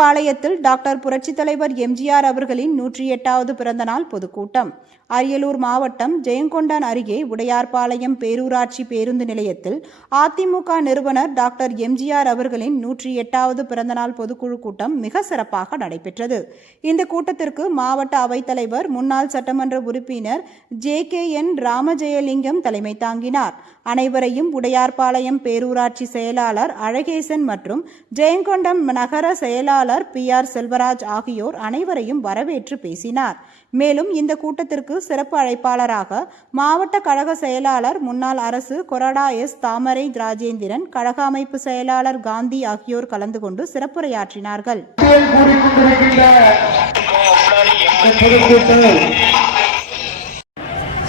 பாளையத்தில் டாக்டர் புரட்சித் தலைவர் எம்ஜிஆர் அவர்களின் நூற்றி எட்டாவது பிறந்தநாள் பொதுக்கூட்டம். அரியலூர் மாவட்டம் ஜெயங்கொண்டான் அருகே உடையார்பாளையம் பேரூராட்சி பேருந்து நிலையத்தில் அதிமுக நிறுவனர் டாக்டர் எம்ஜிஆர் அவர்களின் நூற்றி எட்டாவது பிறந்தநாள் பொதுக்குழு கூட்டம் மிக சிறப்பாக நடைபெற்றது. இந்த கூட்டத்திற்கு மாவட்ட அவைத்தலைவர் முன்னாள் சட்டமன்ற உறுப்பினர் ஜே கே என் ராமஜெயலிங்கம் தலைமை தாங்கினார். அனைவரையும் உடையார்பாளையம் பேரூராட்சி செயலாளர் அழகேசன் மற்றும் ஜெயங்கொண்டம் நகர செயலாளர் பி ஆர் செல்வராஜ் ஆகியோர் அனைவரையும் வரவேற்று பேசினார். மேலும் இந்த கூட்டத்திற்கு சிறப்பு அழைப்பாளராக மாவட்ட கழக செயலாளர் முன்னாள் அரசு கொரடா எஸ் தாமரை ராஜேந்திரன் கழக அமைப்பு செயலாளர் காந்தி ஆகியோர் கலந்து கொண்டு சிறப்புரையாற்றினார்கள்.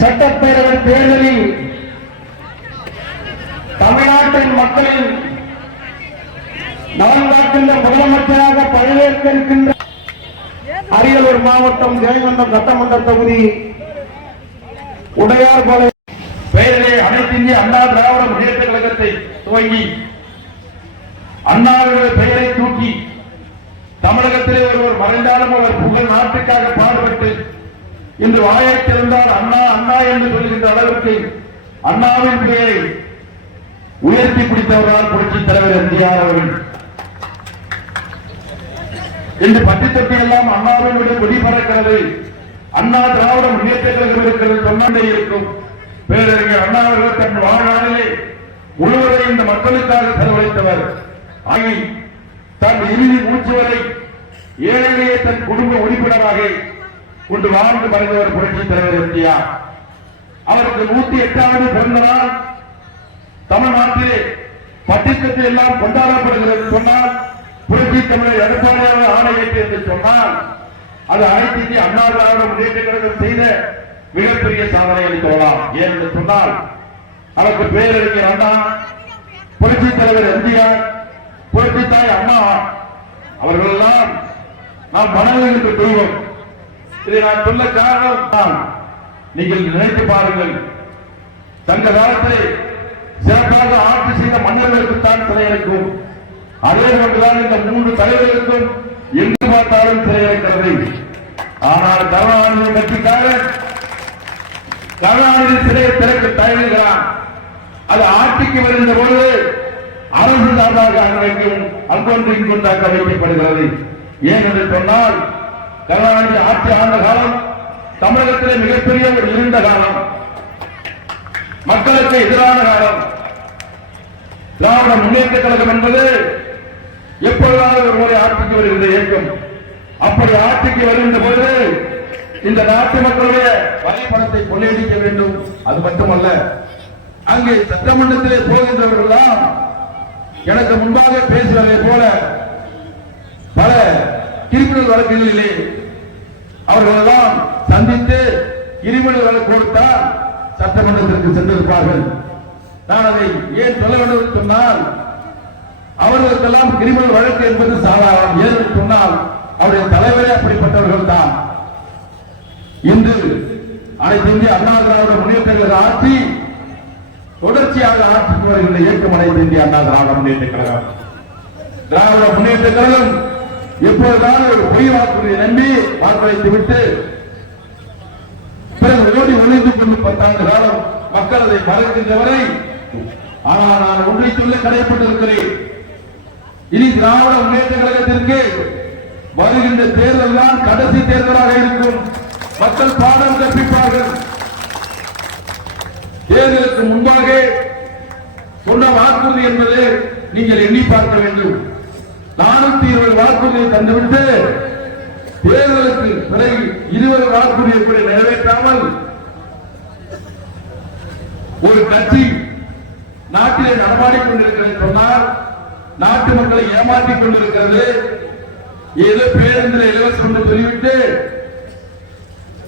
சட்டப்பேரவை தேர்தலில் தமிழ்நாட்டின் மக்களின் நலன் காக்கின்ற முதலமைச்சர் பதவியேற்க இருக்கின்ற அரியலூர் மாவட்டம் ஜெயங்கண்டம் சட்டமன்ற தொகுதி உடையார்பாளையம் பெயரிலே அனைத்து இந்திய அண்ணா திராவிட முன்னேற்ற கழகத்தை துவங்கி அண்ணாவுடைய பெயரை தூக்கி தமிழகத்திலே ஒருவர் மறைந்தாலும் அவர் புகழ் நாட்டுக்காக பாடுபட்டு இன்று வாயத்திருந்தால் அண்ணா அண்ணா என்று சொல்கின்ற அளவிற்கு அண்ணாவின் பெயரை உயர்த்தி பிடித்தவரால் புரட்சி தலைவர் எம்ஜிஆர் அவர்கள். இன்று பட்டி தொட்டி எல்லாம் அண்ணாவினுடைய கொடி பறக்கிறது. அண்ணா திராவிட முன்னேற்ற கழகம் இருக்கிறது சொன்னே இருக்கும். பேரறிஞர் அண்ணா அவர்கள் தன் வாழ்நாளிலே முழுவதை இந்த மக்களுக்காக செலவழித்தவர். ஆகி தன் இறுதி மூச்சு வரை ஏழையிலேயே தன் குடும்ப உறுப்பினராக கொண்டு வாழ்ந்து மறைந்தவர் புரட்சி தலைவர் எம்ஜிஆர். அவருக்கு நூத்தி எட்டாவது பிறந்த நாள் தமிழ்நாட்டிலே பட்டித்தத்தில் எல்லாம் கொண்டாடப்படுகிறது. சொன்னால் புரட்சி தமிழர் எடப்பாடியாக ஆணையிட்டு என்று சொன்னால் அது அனைத்து இந்திய அண்ணா திராவிட முன்னேற்ற கழகம் செய்த மிகப்பெரிய சாதனை என்று சொல்லலாம் ஏன் என்று சொன்னால் அதற்கு பேரறிஞர் அண்ணா புரட்சி தலைவர் எம்ஜிஆர் புரட்சி தாய் அம்மா அவர்களெல்லாம் நாம் மனதிற்கு தெய்வம் இதை நான் சொல்ல காரணம் தான். நீங்கள் நினைத்து பாருங்கள் தங்க காலத்தை சிறப்பாக ஆட்சி செய்த மன்னர்களுக்குத்தான் சிலை இருக்கும் அதே கொண்டுதான் இந்த மூன்று தலைவர்களுக்கும் எங்கு பார்த்தாலும் சிலை ஆனால் கருணாநிதி கட்சிக்காரன் கருணாநிதி சிலையை திறக்க தயங்குகிறான். அது ஆட்சிக்கு வருகின்ற பொழுது அரசு சார்பாக அன்றைக்கும் அங்கொன்று இங்கொன்றாக வைக்கப்படுகிறது ஏன் என்று சொன்னால் கருணாநிதி ஆட்சி ஆண்ட காலம் தமிழகத்திலே மிகப்பெரிய ஒரு இருண்ட காலம். மக்களுக்கு எதிரான காலம். திராவிட முன்னேற்ற கழகம் என்பது எப்பொழுதாவது ஒரு முறை ஆட்சிக்கு வருகின்ற இயக்கம் அப்படி ஆட்சிக்கு வருகின்ற பொழுது இந்த நாட்டு மக்களுடைய வரைபடத்தை கொள்ளையடிக்க வேண்டும். அது மட்டுமல்ல அங்கே சட்டமன்றத்திலே போகின்றவர்கள்லாம் எனக்கு முன்பாக பேசுவதை போல பல கிரிமினல் வழக்குகளிலே அவர்களெல்லாம் சந்தித்து கிரிமினல் வழக்கு கொடுத்தால் சட்டமன்றத்திற்கு சென்றிருப்பார்கள். நான் அதை ஏன் சொல்ல வேண்டும் சொன்னால் அவர்களுக்கெல்லாம் கிரிமினல் வழக்கு என்பது சாதாரணம். ஏன் சொன்னால் அவருடைய தலைவரே அப்படிப்பட்டவர்கள் தான். இன்று அனைத்து இந்திய அண்ணா திராவிட முன்னேற்ற ஆட்சி தொடர்ச்சியாக ஆட்சிக்கு வருகின்ற இயக்கம் அனைத்து இந்திய அண்ணா திராவிட முன்னேற்ற கழகம். திராவிட முன்னேற்ற கழகம் எப்பொழுதாவது ஒரு பொய் வாக்குறுதியை நம்பி வாக்களித்து விட்டு பிறகு ஓடி ஒளிந்து கொண்டு பத்தாண்டு காலம் மக்கள் அதை மறக்கின்ற வரை ஆனால் நான் ஒன்றை சொல்ல கடைப்பட்டிருக்கிறேன். இனி திராவிட முன்னேற்ற கழகத்திற்கு வருகின்ற தேர்தல் தான் கடைசி தேர்தலாக இருக்கும். மக்கள் பாடம் கற்பிப்பார்கள். தேர்தலுக்கு முன்பாக சொன்ன வாக்குறுதி என்பது நீங்கள் எண்ணி பார்க்க வேண்டும். நானூத்தி இருபது வாக்குறுதியை தந்துவிட்டு தேர்தலுக்கு பிறகு இருபது வாக்குறுதியை கூட நிறைவேற்றாமல் ஒரு கட்சி நாட்டிலே நடமாடிக் கொண்டிருக்கிறது சொன்னால் நாட்டு மக்களை ஏமாற்றிக் கொண்டிருக்கிறது. ஏதோ பேருந்தில் இலவசம் என்று சொல்லிவிட்டு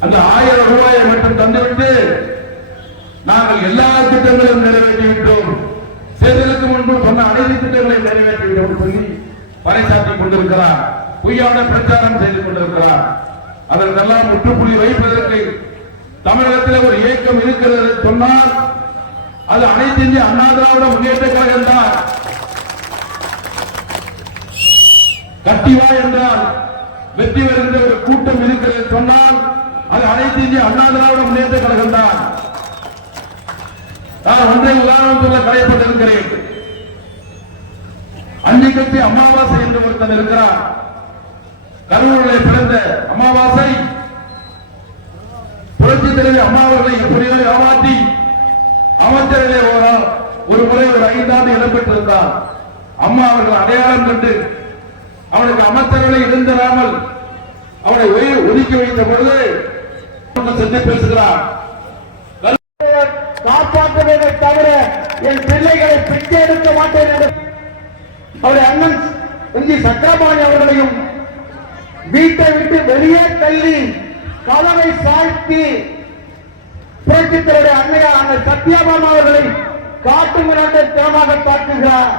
அந்த ஆயிரம் ரூபாயை மட்டும் தந்துவிட்டு நாங்கள் எல்லா திட்டங்களையும் நிறைவேற்றிவிட்டோம். தேர்தலுக்கு முன்பு சொன்ன அனைத்து திட்டங்களையும் நிறைவேற்றிவிட்டோம் சொல்லி பறைசாற்றிக் கொண்டிருக்கிறார். பொய்யான பிரச்சாரம் செய்து கொண்டிருக்கிறார். அதற்கெல்லாம் முற்றுப்புள்ளி வைப்பதற்கு தமிழகத்தில் ஒரு இயக்கம் இருக்கிறது சொன்னால் அது அனைத்து இந்திய அண்ணா திராவிட முன்னேற்ற கழகம் தான் கட்டிவா என்றால் வெற்றி வருகின்ற ஒரு கூட்டம் இருக்கிறது சொன்னால் அது அனைத்து இந்திய அண்ணா திராவிட முன்னேற்ற கழகம் தான். நான் ஒன்றை உதாரணம் சொல்ல கலையப்பட்டிருக்கிறேன் அன்னிக்கத்தி அமாவாசை என்று ஒருத்தன் இருக்கிறார் கரூரிலே பிறந்த அமாவாசை புரட்சி தலைவி அம்மாவர்களை எப்படியோ ஏமாற்றி அமைச்சரிலே ஒரு முறை ஒரு ஐந்தாண்டு இடம்பெற்றிருந்தார் அம்மா அவர்கள் அடையாளம் கண்டு அவனுக்கு அமைச்சர்களை இருந்தராமல் அவனை உயிர் ஒதுக்கி வைத்த பொழுது சென்று பேசுகிறார். காப்பாற்றுவதை தவிர என் பிள்ளைகளை பிச்சை எடுக்க மாட்டேன் என்று அவருடைய அண்ணன் எஞ்சி சக்கரபாணி அவர்களையும் வீட்டை விட்டு வெளியே தள்ளி கதவை சாய்த்தி புரட்சித்தருடைய அன்னையார் அண்ணன் சத்யபாமா அவர்களை காட்டு மிராண்டை திறமாக பார்க்கின்றார்.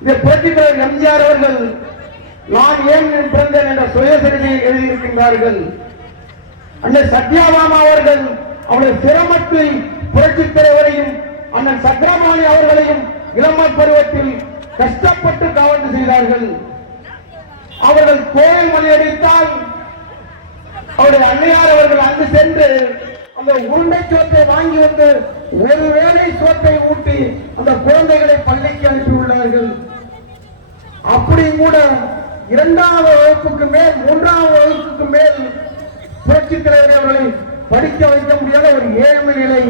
இந்த புரட்சித்தலைவர் எம்ஜிஆர் அவர்கள் நான் ஏன் பிறந்தேன் என்ற சுயசரிதையை எழுதியிருக்கின்றார்கள். அண்ணன் சத்யாராமா அவர்கள் அவருடைய சிரமத்தில் புரட்சி தலைவரையும் அண்ணன் சக்கரமாணி அவர்களையும் இளமை பருவத்தில் கஷ்டப்பட்டு காவல் செய்தார்கள். அவர்கள் கோயில் மணியடித்தால் அவருடைய அன்னையார் அவர்கள் அங்கு சென்று அந்த உருண்டை சோற்றை வாங்கி வந்து ஒரு வேளை சோற்றை ஊட்டி அந்த குழந்தைகளை பள்ளிக்கு அனுப்பியுள்ளார்கள். அப்படி கூட இரண்டாவது வகுப்புக்கு மேல் மூன்றாவது வகுப்புக்கு மேல் புரட்சி தலைவர் அவர்களை படிக்க வைக்க முடியாத ஒரு ஏழ்மை நிலை.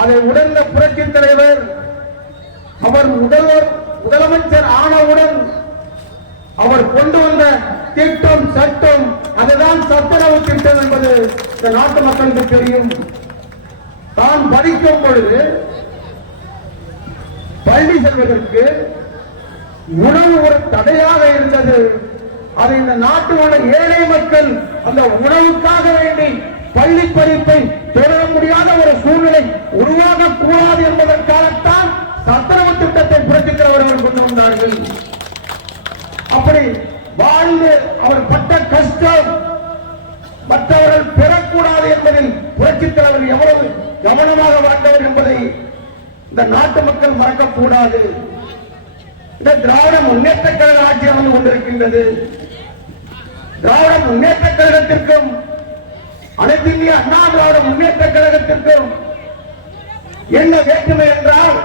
அதை உணர்ந்த புரட்சி தலைவர் அவர் முதல்வர் முதலமைச்சர் ஆனவுடன் அவர் கொண்டு வந்த திட்டம் சட்டம் அதுதான் சத்துணவு திட்டம் என்பது இந்த நாட்டு மக்களுக்கு தெரியும். தான் படிக்கும் பொழுது பள்ளி செல்வதற்கு உணவு ஒரு தடையாக இருந்தது. அது இந்த நாட்டு ஏழை மக்கள் அந்த உணவுக்காக வேண்டி பள்ளி படிப்பை தொடர முடியாத ஒரு சூழ்நிலை உருவாக கூடாது என்பதற்காகத்தான் சத்திரம திட்டத்தை புரட்சிக்கிறவர்கள் கொண்டு வந்தார்கள் அப்படி வாழ்ந்து அவர் பட்ட கஷ்டம் மற்றவர்கள் பெறக்கூடாது என்பதில் புரட்சித் தலைவர் எவ்வளவு கவனமாக வாழ்ந்தவர் என்பதை இந்த நாட்டு மக்கள் மறக்கக்கூடாது. இந்த திராவிட முன்னேற்ற கழக ஆட்சி அமர்ந்து கொண்டிருக்கின்றது. திராவிட முன்னேற்ற கழகத்திற்கும் அனைத்து இந்திய அண்ணா திராவிட முன்னேற்ற கழகத்திற்கும் என்ன வேற்றுமை என்றால்